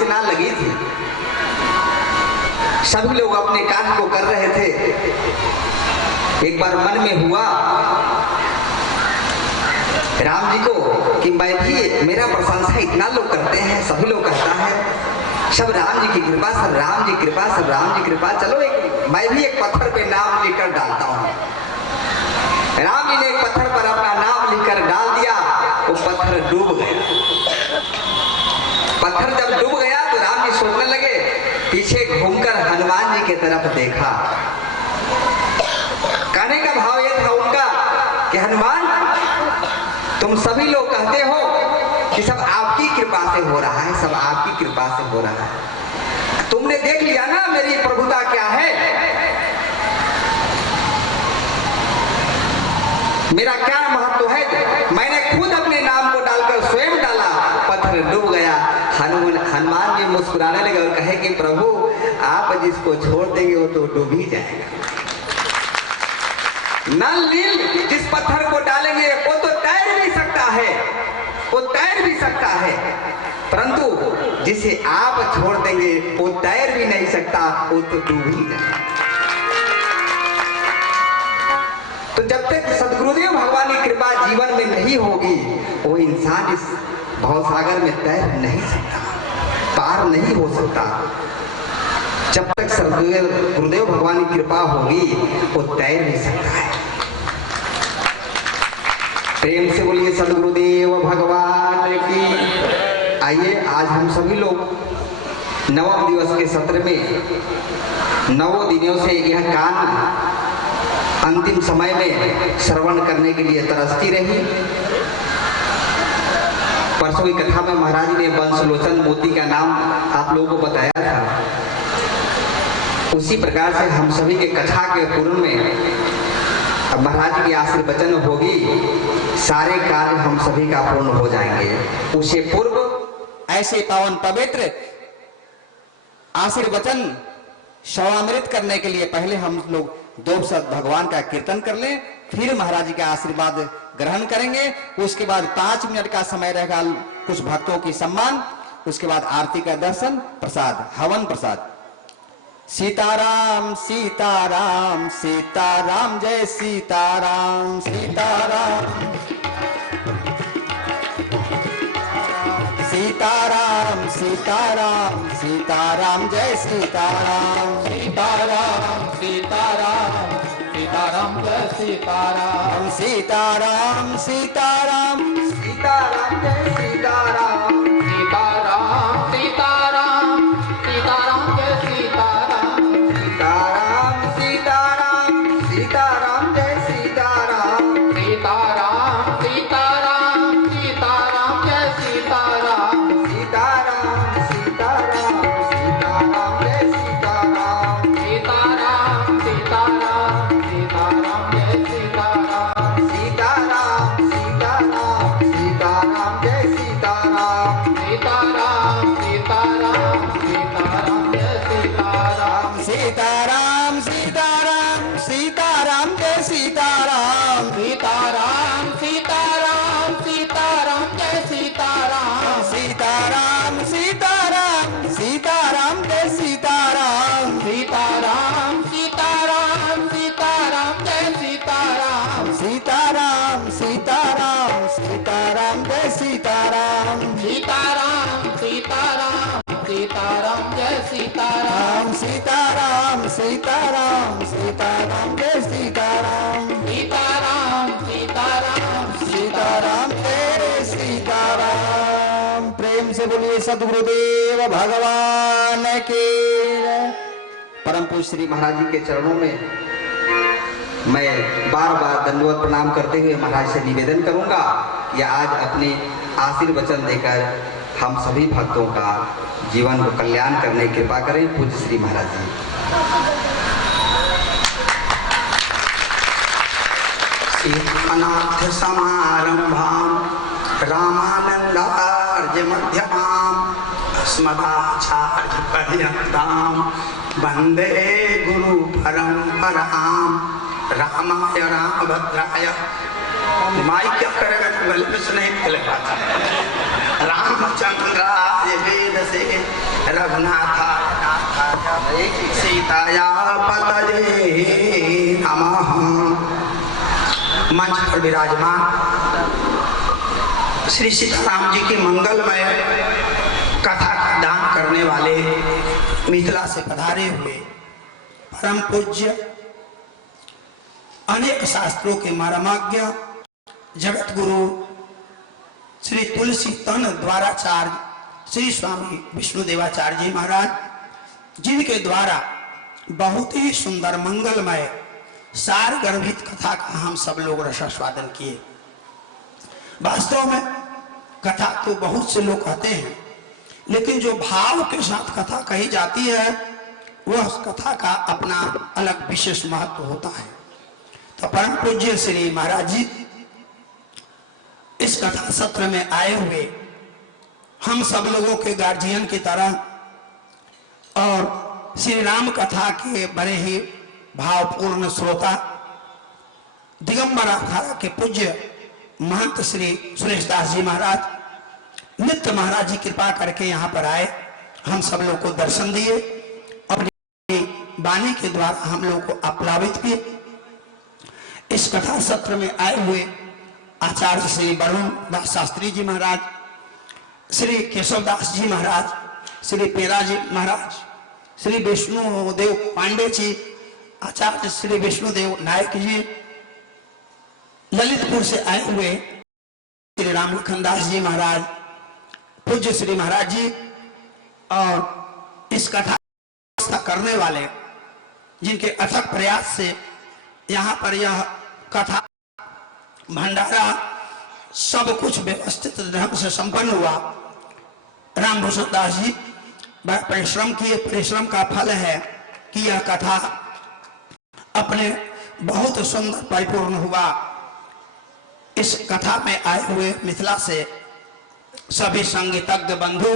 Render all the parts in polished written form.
वायुसेना लगी थी, सभी लोग अपने काम को कर रहे थे। एक बार मन में हुआ राम जी को कि मैं भी, मेरा प्रशंसा इतना लोग करते हैं, सभी लोग कहता है सब राम जी की कृपा, सब राम जी कृपा, सब राम जी कृपा, चलो मैं भी एक पत्थर पे नाम लिखकर डालता हूँ। राम जी ने एक पत्थर पर अपना नाम लिखकर डाल दिया, वो पत्थर डूब गया। पत्थर जब डूब गया तो राम जी सोचने लगे, पीछे घूमकर हनुमान जी की तरफ देखा। कहने का भाव यह था उनका कि हनुमान, तुम सभी लोग कहते हो कि सब आपकी कृपा से हो रहा है, सब आपकी कृपा से हो रहा है, तुमने देख लिया ना मेरी प्रभुता क्या है, मेरा क्या महत्व है। मैंने खुद अपने नाम को डालकर स्वयं डाला, पत्थर डूब गया। हनुमान जी मुस्कुराने लगे और कहे कि प्रभु, आप जिसको छोड़ देंगे वो तो डूब ही जाएगा। नल नील जिस पत्थर को डालेंगे वो तो तैर भी सकता है, वो तैर भी सकता है, परंतु जिसे आप छोड़ देंगे वो तैर भी नहीं सकता, वो तो डूब ही जाएगा। तो जब तक सद्गुरुदेव भगवान की कृपा जीवन में नहीं होगी, वो इंसान इस भवसागर में तैर नहीं सकता, पार नहीं हो सकता। जब तक सद्गुरुदेव गुरुदेव भगवान की कृपा होगी वो तैर नहीं सकता है। प्रेम से बोलिए सद्गुरुदेव भगवान की। आइए आज हम सभी लोग नवम दिवस के सत्र में 9 दिनों से यह कान अंतिम समय में श्रवण करने के लिए तरसती रही। परसों की कथा में महाराज ने वंशलोचन मोती का नाम आप लोगों को बताया था। उसी प्रकार से हम सभी के कथा के पूर्ण में अब महाराज की आशीर्वचन होगी, सारे कार्य हम सभी का पूर्ण हो जाएंगे। उससे पूर्व ऐसे पावन पवित्र आशीर्वचन श्रवणामृत करने के लिए पहले हम लोग 2 शब्द भगवान का कीर्तन कर लें, फिर महाराज जी का आशीर्वाद ग्रहण करेंगे। उसके बाद 5 मिनट का समय रहेगा कुछ भक्तों की सम्मान, उसके बाद आरती का दर्शन, प्रसाद, हवन प्रसाद। सीताराम सीताराम सीताराम, जय सीताराम सीताराम सीताराम सीताराम सीताराम, जय सीताराम सीताराम सीताराम सीताराम, जय सीताराम सीताराम सीताराम सीताराम, जय सीताराम सीताराम सीताराम सीताराम, जय सीताराम सीताराम सीताराम सीताराम, जय सीताराम सीताराम सीताराम सीताराम, जय सीताराम सीताराम सीताराम सीताराम, जय सीताराम सीताराम सीताराम सीताराम, जय सीताराम सीताराम सीताराम सीताराम, जय सीताराम सीताराम सीताराम सीताराम, जय सीताराम सीताराम सीताराम सीताराम, जय सीताराम सीताराम सीताराम सीताराम, जय सीताराम सीताराम सीताराम सीताराम, जय सीताराम सीताराम सीताराम सीताराम, जय सीताराम सीताराम सीताराम सीताराम, जय सीताराम सीताराम सीताराम सीताराम, जय सीताराम सीताराम सीताराम सीताराम, जय सीताराम सीताराम सीताराम सीताराम, जय सीताराम। प्रेम से बोलिए सद्गुरुदेव भगवान के। परम पूज्य श्री महाराज जी के चरणों में मैं बार बार दंडवत प्रणाम करते हुए महाराज से निवेदन करूंगा कि आज अपने आशीर्वचन देकर हम सभी भक्तों का जीवन को कल्याण करने की कृपा करें। पूज्य श्री महाराज जी। अनाथ समारंभां रामानंदार्य मध्यमाम् अस्मदाचार्य पर्यन्तां वन्दे गुरु परंपरां। रामाय रामभद्राय माइक क्या करेगा, गले में से नहीं निकल पाता। रामचंद्राय वेद से रघुनाथाय नाथाय सीताया पतये नमः। मंच पर विराजमान श्री सीताराम जी की मंगलमय कथा का दान करने वाले मिथिला से पधारे हुए परम पूज्य अनेक शास्त्रों के मर्मज्ञ जगत गुरु श्री तुलसी तन द्वाराचार्य श्री स्वामी विष्णुदेवाचार्य जी महाराज, जिनके द्वारा बहुत ही सुंदर मंगलमय सार गर्भित कथा का हम सब लोग रसास्वादन किए। वास्तव में कथा तो बहुत से लोग कहते हैं, लेकिन जो भाव के साथ कथा कही जाती है वह उस कथा का अपना अलग विशेष महत्व होता है। तो परम पूज्य श्री महाराज जी इस कथा सत्र में आए हुए हम सब लोगों के गार्जियन की तरह और श्री राम कथा के बड़े ही भावपूर्ण श्रोता दिगंबर अखाड़ा के पूज्य महंत श्री सुरेश दास जी महाराज नित्य महाराज जी कृपा करके यहाँ पर आए, हम सब लोग को दर्शन दिए, अपनी वाणी के द्वारा हम लोग को आप्लावित किए। इस कथा सत्र में आए हुए आचार्य श्री वरुण दास शास्त्री जी महाराज, श्री केशव दास जी महाराज, श्री पेरा जी महाराज, श्री विष्णुदेव पांडे जी, आचार्य श्री विष्णुदेव नायक जी, ललितपुर से आए हुए श्री राम लखन दास जी महाराज, पूज्य श्री महाराज जी, और इस कथा करने वाले जिनके अथक प्रयास से यहाँ पर यह कथा भंडारा सब कुछ व्यवस्थित ढंग से संपन्न हुआ। रामभूषण दास जी बड़ा परिश्रम किए, परिश्रम का फल है कि यह कथा अपने बहुत सुंदर परिपूर्ण हुआ। इस कथा में आए हुए मिथिला से सभी संगीतज्ञ बंधु,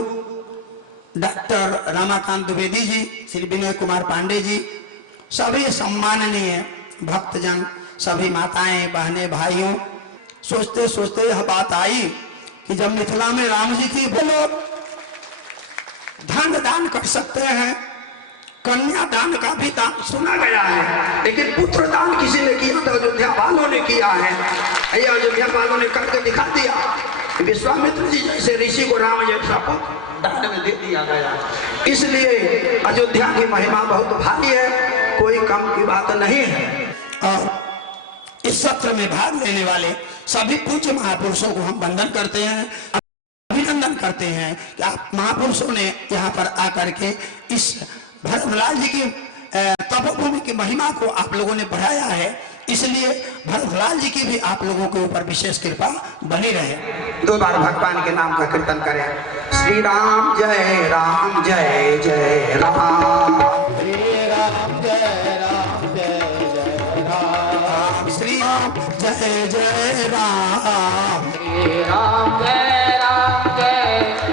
डॉक्टर रमाकांत द्विवेदी जी, श्री विनय कुमार पांडे जी, सभी सम्माननीय भक्तजन, सभी माताएं बहनें भाइयों, सोचते सोचते यह बात आई कि जब मिथिला में राम जी की बोलो धन दान कर सकते हैं, कन्या दान का भी दान सुना गया है, लेकिन पुत्र दान किसी ने किया तो अयोध्या वालों ने किया है। अयोध्या वालों ने करके दिखा दिया। विश्वामित्र जी जैसे ऋषि को राम जैसा पुत्र दान में दे दिया गया। इसलिए अयोध्या की महिमा बहुत भारी है, कोई कम की बात नहीं है। और इस सत्र में भाग लेने वाले सभी पूज्य महापुरुषों को हम वंदन करते हैं, अभिनंदन करते हैं कि आप महापुरुषों ने यहाँ पर आकर के इस भरतलाल जी की तपोभूमि की महिमा को आप लोगों ने बढ़ाया है, इसलिए भरतलाल जी की भी आप लोगों के ऊपर विशेष कृपा बनी रहे। दो बार भगवान के नाम का कीर्तन करें। श्री राम जय राम जय जय राम, श्री राम जय राम जय जय राम, श्री राम जय जय राम, श्री राम जय राम जय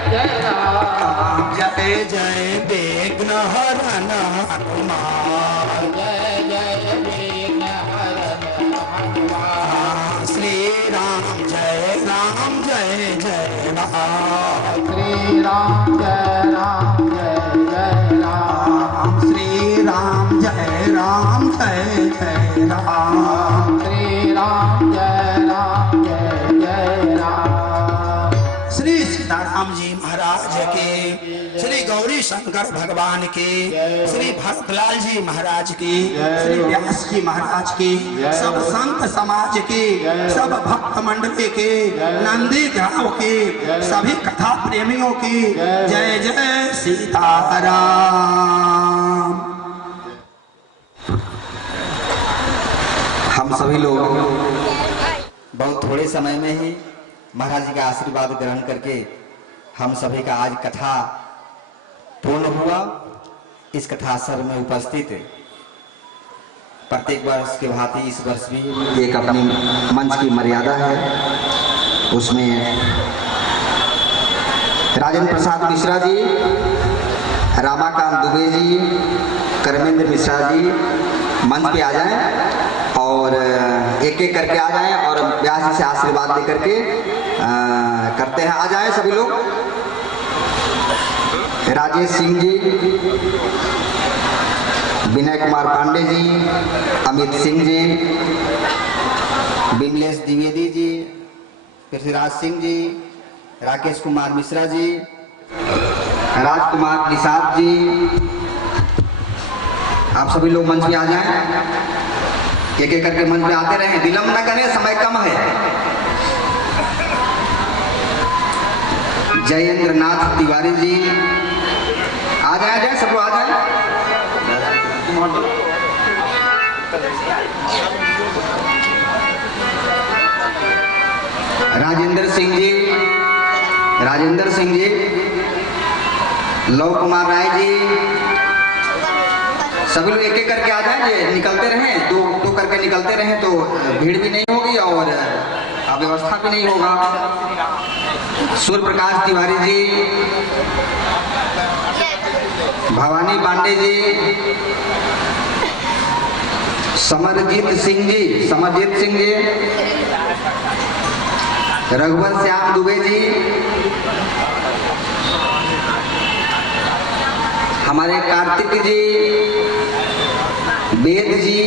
जय राम, जय जय विघ्न हरन हनुमान, जय जय विघ्न हरन हनुमान, श्री राम जय राम जय जय राम, श्री राम जय राम जय जय राम, श्री राम जय राम जय जय राम, श्री राम जय राम जय जय राम। श्री सीताराम जी महाराज के, श्री गौरी शंकर भगवान के, श्री भरतलाल जी महाराज की, श्री व्यास जी महाराज की, सब संत समाज की, सब भक्त मंडली के, नंदी ग्राम के, सभी कथा प्रेमियों की जय जय सीताराम। हम सभी लोग बहुत थोड़े समय में ही महाराज जी का आशीर्वाद ग्रहण करके हम सभी का आज कथा पूर्ण हुआ। इस कथा सत्र में उपस्थित प्रत्येक वर्ष के भांति इस वर्ष भी एक अपनी मंच की मर्यादा है, उसमें राजेंद्र प्रसाद मिश्रा जी, रामाकांत दुबे जी, कर्मेंद्र मिश्रा जी मंच पे आ जाएं और एक एक करके आ जाएं और व्यास जी से आशीर्वाद लेकर के करते हैं। आ जाएं सभी लोग। राजेश सिंह जी, विनय कुमार पांडे जी, अमित सिंह जी, विमलेश द्विवेदी जी, पृथ्वीराज सिंह जी, राकेश कुमार मिश्रा जी, राजकुमार निषाद जी, आप सभी लोग मंच पे आ जाएं। एक एक करके मंच पे आते रहें, विलंब न करें, समय कम है। जयेंद्र नाथ तिवारी जी आ जाए, सब लोग आ जाए। राजेंद्र सिंह जी, लव कुमार राय जी, सभी लोग एक एक करके आ जाए। निकलते रहें, दो करके निकलते रहें तो भीड़ भी नहीं होगी और अव्यवस्था भी नहीं होगा। सूर्य प्रकाश तिवारी जी, भवानी पांडे जी, समरजीत सिंह जी, रघुवर श्याम दुबे जी, हमारे कार्तिक जी, वेद जी,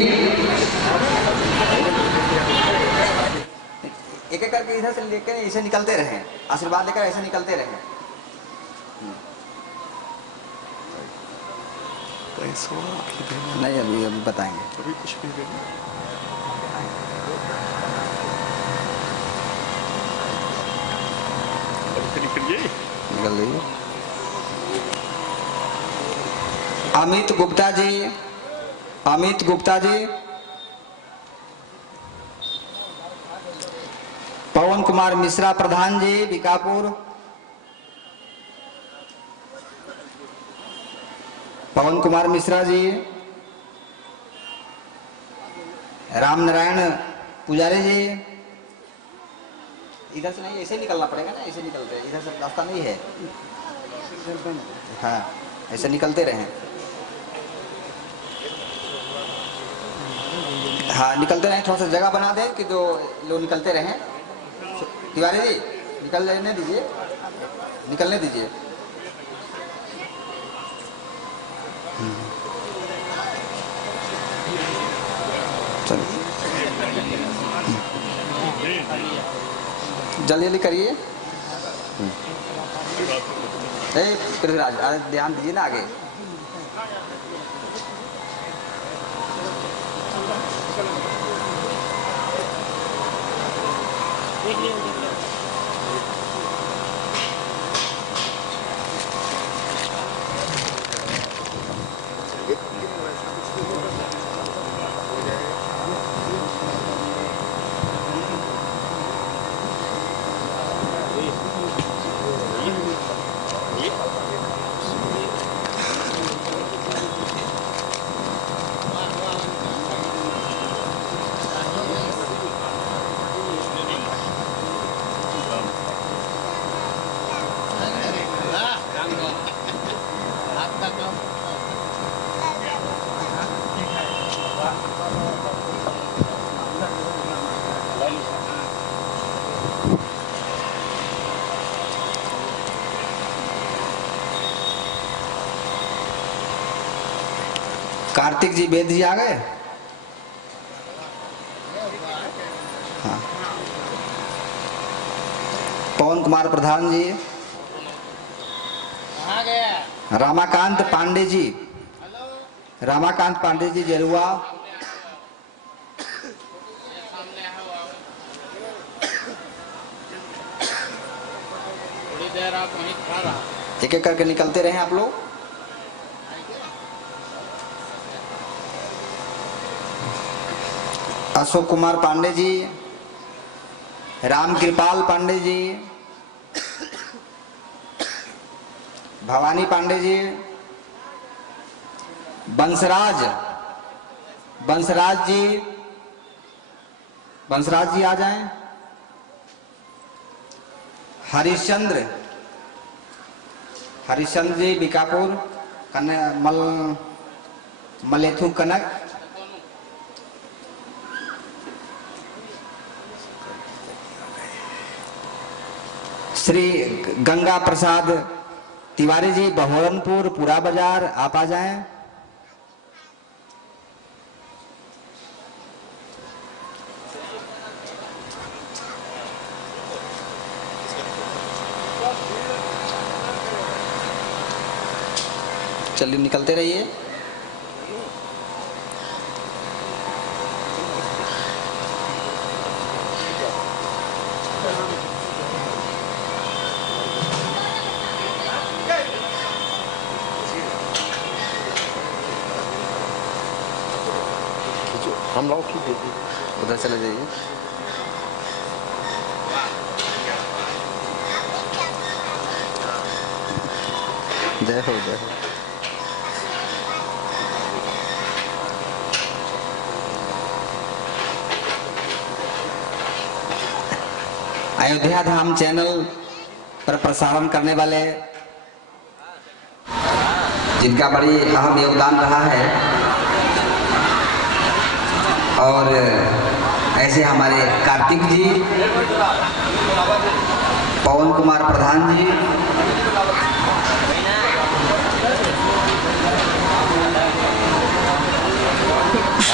एक एक करके इधर से लेकर ऐसे निकलते रहे, आशीर्वाद लेकर ऐसे निकलते रहे। नहीं अभी बताएंगे, अभी कुछ भी निकल रही। अमित गुप्ता जी, पवन कुमार मिश्रा प्रधान जी, बीकापुर, पवन कुमार मिश्रा जी, राम नारायण पुजारी जी। इधर से नहीं, ऐसे निकलना पड़ेगा ना, ऐसे निकलते, इधर से रास्ता नहीं है। हाँ, ऐसे निकलते रहें। हाँ, निकलते रहें, थोड़ा सा जगह बना दें कि जो लोग निकलते रहें। तिवारी जी निकलने दीजिए। चलिए जल्दी करिए। पृथ्वीराज ध्यान दीजिए ना आगे। कार्तिक जी, वेद जी आ गए। हाँ। पवन कुमार प्रधान जी, रामाकांत पांडे जी जरुआ, एक एक करके निकलते रहे आप लोग। अशोक कुमार पांडे जी, राम कृपाल पांडे जी, भवानी पांडे जी, बंसराज जी आ जाएं। हरिश्चंद्र जी, बीकापुर, मलेथु कनक, श्री गंगा प्रसाद तिवारी जी बहोरनपुर पूरा बाजार आप आ जाएं। चलिए निकलते रहिए। हम लोग उधर चले जाइए। जय हो जय हो। अयोध्या धाम चैनल पर प्रसारण करने वाले जिनका बड़ी अहम योगदान रहा है, और ऐसे हमारे कार्तिक जी, पवन कुमार प्रधान जी,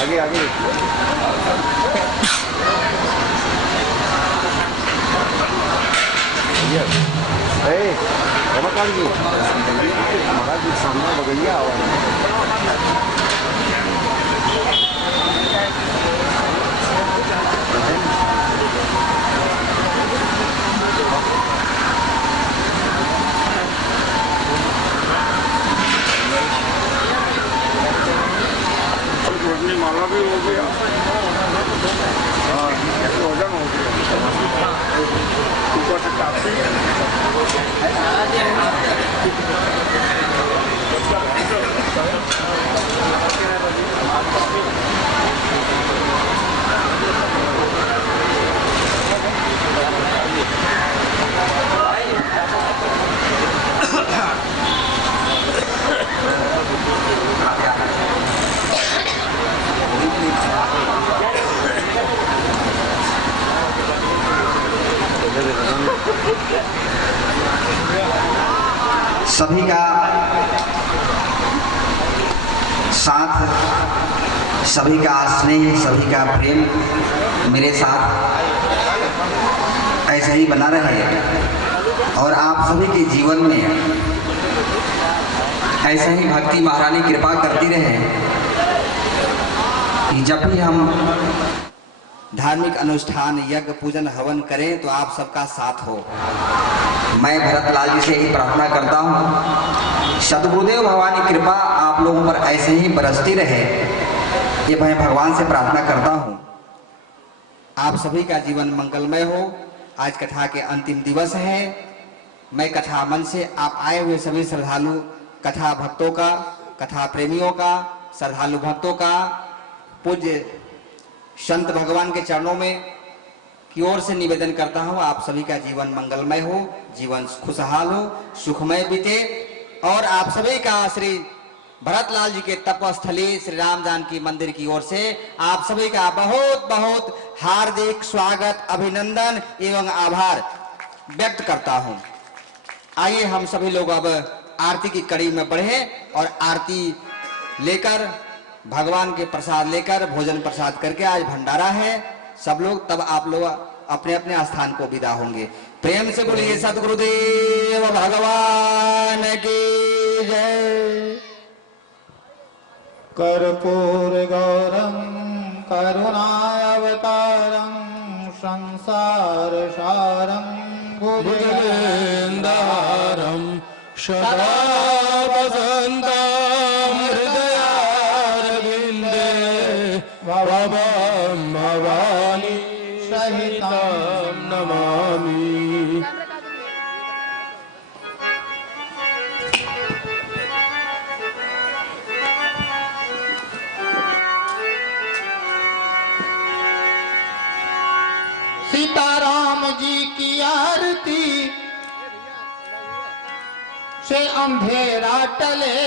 आगे आगे महाराज जी सामने बगैया माला भी हो गया, वजन हो गया ऊपर से काफी। सभी का साथ, सभी का स्नेह, सभी का प्रेम मेरे साथ ऐसे ही बना रहे, और आप सभी के जीवन में ऐसे ही भक्ति महारानी कृपा करती रहे कि जब भी हम धार्मिक अनुष्ठान, यज्ञ, पूजन, हवन करें तो आप सबका साथ हो। मैं भरत लाल जी से ही प्रार्थना करता हूँ, सतगुरुदेव भगवान की कृपा आप लोगों पर ऐसे ही बरसती रहे, ये मैं भगवान से प्रार्थना करता हूँ। आप सभी का जीवन मंगलमय हो। आज कथा के अंतिम दिवस है। मैं कथा मंच से आप आए हुए सभी श्रद्धालु कथा भक्तों का, कथा प्रेमियों का, श्रद्धालु भक्तों का पूज्य संत भगवान के चरणों में की ओर से निवेदन करता हूँ, आप सभी का जीवन मंगलमय हो, जीवन खुशहाल हो, सुखमय बीते, और आप सभी का श्री भरत लाल जी के तपस्थली श्री राम जानकी मंदिर की ओर से आप सभी का बहुत बहुत हार्दिक स्वागत, अभिनंदन एवं आभार व्यक्त करता हूँ। आइए हम सभी लोग अब आरती की कड़ी में बढ़े और आरती लेकर, भगवान के प्रसाद लेकर, भोजन प्रसाद करके, आज भंडारा है सब लोग, तब आप लोग अपने अपने स्थान को विदा होंगे। प्रेम से बोलिए सतगुरुदेव भगवान की जय। कर्पूर गौरम करुणावतारम संसार सारम भुजगेंद्रहारम सदा वसंतम हृदयारविंदे भवं भवानी सहितं नमामि। सीताराम जी की आरती से अंधेरा टले,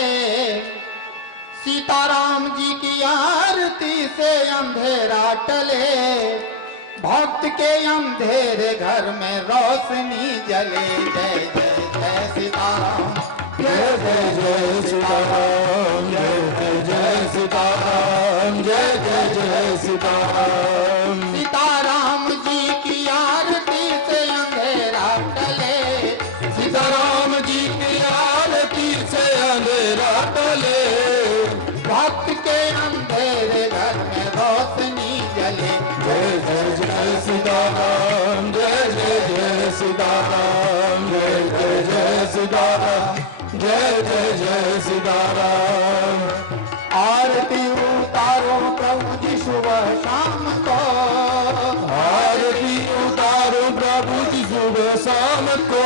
सीताराम जी की आरती से अंधेरा टले, भक्त के अंधेरे घर में रोशनी जले। जय जय जय सीताराम जय जय सीताराम, जय जय जय सीताराम, जय जय जय सीताराम। सीताराम जी की आरती से अंधेरा टले, सीताराम जी की आरती से अंधेरा टले, भक्त के अंधेरे घर में रोशनी जले। जय जय जय सीताराम, जय जय जय सीताराम, जय जय जय सीताराम, जय जय जय सीताराम। आरती उतारो प्रभु जी सुबह शाम को, आरती उतारो प्रभु जी सुबह शाम को,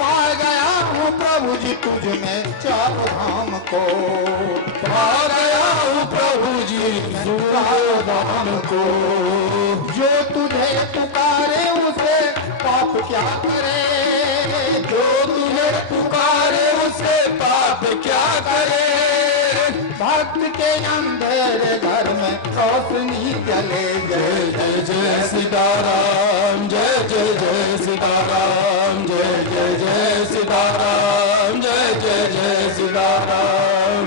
पा गया हूँ प्रभु जी तुझ में चार धाम को। पा गया हूँ प्रभु जी सुबह धाम को। जो तुझे पुकारे उसे पाप क्या करे, जो तुम्हें पुकारे उसे पाप क्या करे। भक्त के अंधेरे घर में रोशनी जले। जय जय जय सीताराम, जय जय जय सीताराम, जय जय जय सीताराम, जय जय जय सीताराम।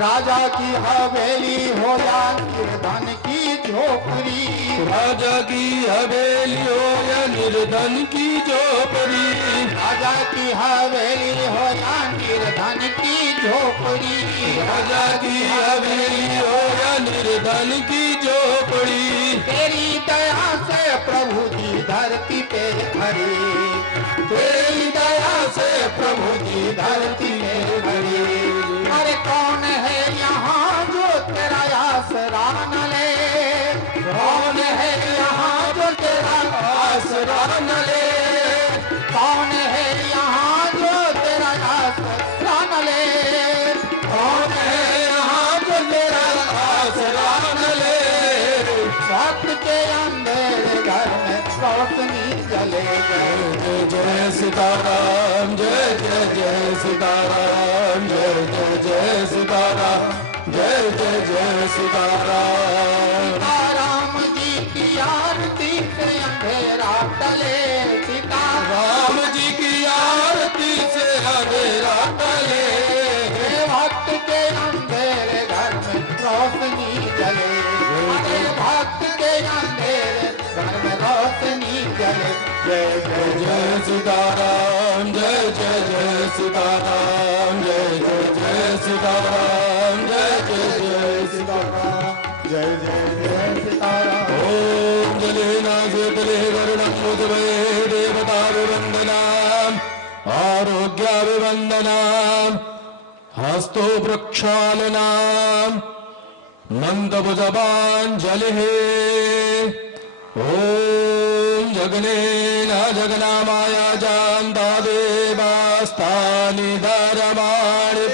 राजा की हवेली हो या निर्धन की झोपड़ी, राजा की हवेली हो या निर्धन की झोपड़ी, राजा की हवेली हो या निर्धन की झोपड़ी, राजा की हवेली हो या निर्धन की झोपड़ी। तेरी दया से प्रभु जी धरती पे भरी, तेरी दया से प्रभु जी धरती पे भरी। अरे कौन है यहाँ जो तेरा आसरा न ले, कौन है यहाँ जो तेरा आसरा न ले, कौन है यहाँ जो तेरा आसरा न ले, कौन है यहाँ जो तेरा आसरा न ले। भक्त के अंधेरे घर में रोशनी जले। जय जय सीताराम, जय जय जय सीताराम, जय जय जय सीताराम, जय जय जय सीताराम। सीताराम जी की आरती से अंधेरा टले, राम जी की आरती से अंधेरा टले, भक्त के अंधेरे घर में रोशनी जले। अरे भक्त के अंधेरे घर में रोशनी जले। जय जय जय सीताराम, जय जय जय सीताराम, जय जय जय सीताराम, जय जय जय सीताराम, जय जय जय सीताराम। ओम जलेना शीतले वरुणं मुद्भवे देवताभिवन्दनाम् आरोग्याभिवन्दनाम् हस्तो प्रक्षालनाम् मन्दभुजपाञ्जलिः। ओम जगनेन जगनामाया जानता देवास्तानि धर्माणि